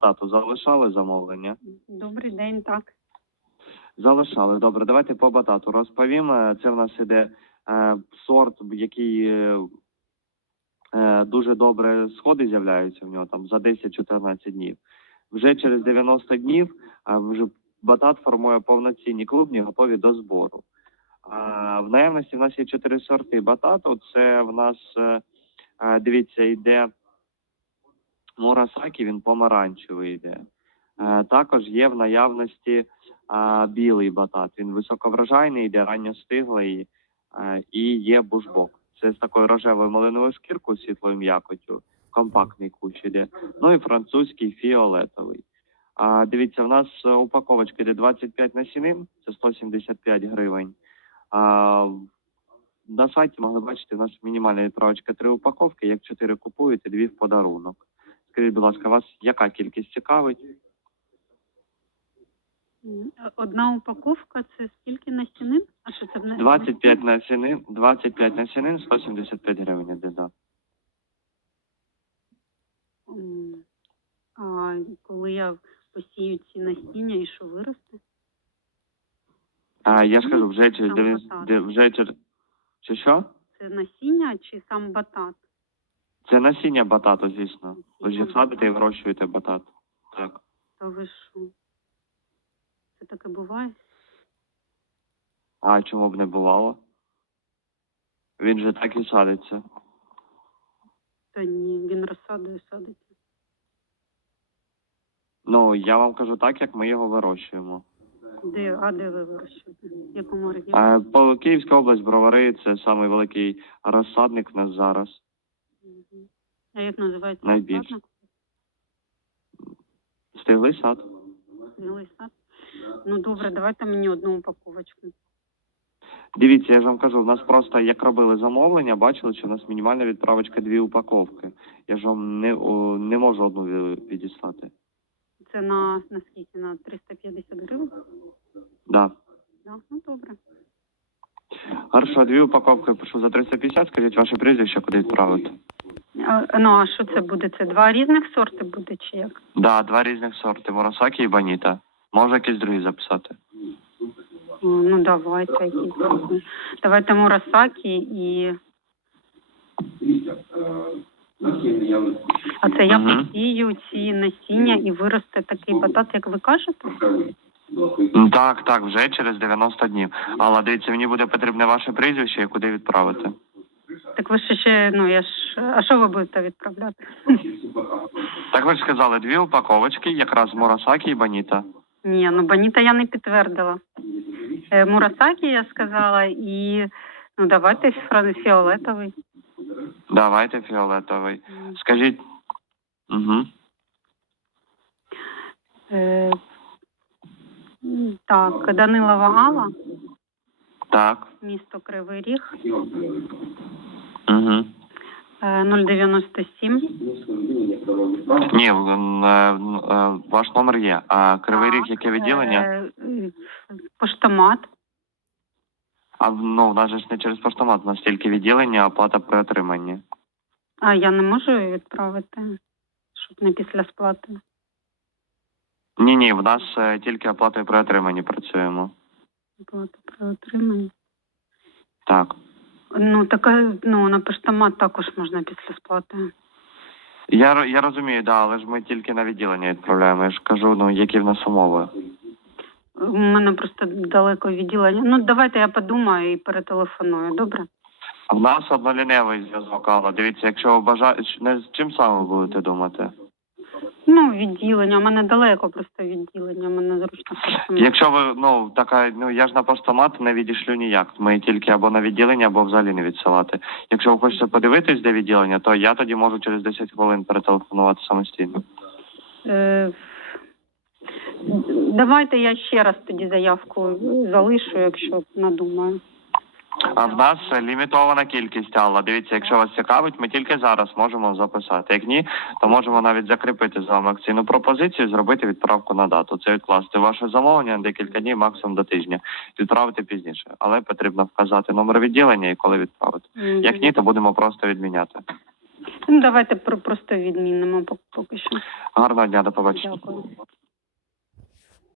Тату залишали замовлення? Добрий день, так. Залишали. Добре, давайте по батату розповім. Е, Це в нас іде е, сорт, який е, е, дуже добре сходи з'являються в нього там за 10-14 днів. Вже через 90 днів е, вже батат формує повноцінні клубні, готові до збору. А, в наявності в нас є чотири сорти батату. Це в нас, е, е, дивіться, йде Мурасакі, він помаранчевий йде. Е, також є в наявності а, білий батат. Він високоврожайний, йде ранньостиглий а, і є бушбок. Це з такою рожевою малиновою шкіркою, світлою м'якотю, компактний кущ іде. Ну і французький фіолетовий. А, дивіться, в нас е, упаковочка йде 25 насінин, це 175 гривень. А, на сайті могли бачити, у нас мінімальна відправочка три упаковки. Як чотири купуєте, дві в подарунок. Скажіть, будь ласка, вас яка кількість цікавить? Одна упаковка це скільки насінин? А що це на- 25 насінин, 25 насінин, 175 гривень да. А коли я посію ці насіння і що виросте? А я ж кажу, вже через Сам 90, батат. де- вже через що? Це насіння чи сам батат? Це насіння батату, звісно. Ви ж садите і вирощуєте батат. Так. Та ви що? Це таке буває? А чому б не бувало? Він же так і садиться. Та ні, він розсадою садиться. Ну, я вам кажу так, як ми його вирощуємо. Де, а де ви вирощуєте? В якому регіоні? А, по Київська область, Бровари, це самий великий розсадник в нас зараз. А як називається? Найбільше. Стиглий сад. Білий сад? Ну добре, давайте мені одну упаковочку. Дивіться, я ж вам кажу, в нас просто як робили замовлення, бачили, що в нас мінімальна відправочка дві упаковки. Я ж вам не, о, не можу одну відіслати. Це на, на скільки? На 350 гривень? Да. Да? Ну добре. Хорошо, дві упаковки пишу за 350, скажіть ваше прізвище, куди відправити. А, ну а що це буде? Це два різних сорти буде чи як? Да, два різних сорти, Мурасакі і Баніта. Може якийсь другий записати. О, Ну давайте якісь. другі. Давайте Мурасакі і. А це я Мгм. посію ці насіння і виросте такий батат, як ви кажете? Так, так, вже через 90 днів. Але дивіться, мені буде потрібне ваше прізвище і куди відправити. Так ви ще ще, ну я ж. А що ви будете відправляти? Так ви ж сказали, дві упаковочки, якраз Мурасакі і Баніта. Ні, ну Баніта я не підтвердила. Е, Мурасакі я сказала і ну давайте фіолетовий. Давайте фіолетовий. Скажіть. Угу. Е, м, так, Данилова Алла, Так. місто Кривий Ріг, Угу. е, 097. Ні, е, е, ваш номер є. А Кривий Ріг, яке відділення? Поштомат. А ну, в нас же ж не через поштомат, у нас тільки відділення, оплата при отриманні. А я не можу відправити, щоб не після сплати. Ні, ні, в нас тільки оплатою при отриманні працюємо. Оплата при отриманні. Так. Ну, така, ну, на поштомат також можна після сплати. Я, ро- я розумію, да, але ж ми тільки на відділення відправляємо. Я ж кажу, ну які в нас умови. У мене просто далеко відділення. Ну, давайте я подумаю і перетелефоную, добре? В нас одноліневий зв'язок, але дивіться, якщо ви бажаєте, не з чим саме будете думати? Ну, відділення. У мене далеко просто відділення, мене зручно просто. Якщо ви, ну, така, ну я ж на постомат не відійшлю ніяк. Ми тільки або на відділення, або взагалі не відсилати. Якщо ви хочете подивитись, де відділення, то я тоді можу через 10 хвилин перетелефонувати самостійно. Е, давайте я ще раз тоді заявку залишу, якщо надумаю. А в нас лімітована кількість, Алла. Дивіться, якщо вас цікавить, ми тільки зараз можемо записати. Як ні, то можемо навіть закріпити з вами акційну пропозицію, зробити відправку на дату. Це відкласти ваше замовлення на декілька днів, максимум до тижня. Відправити пізніше. Але потрібно вказати номер відділення і коли відправити. Як ні, то будемо просто відміняти. Ну, давайте про- просто відмінимо пок- поки що. Гарного дня, до побачення. Дякую.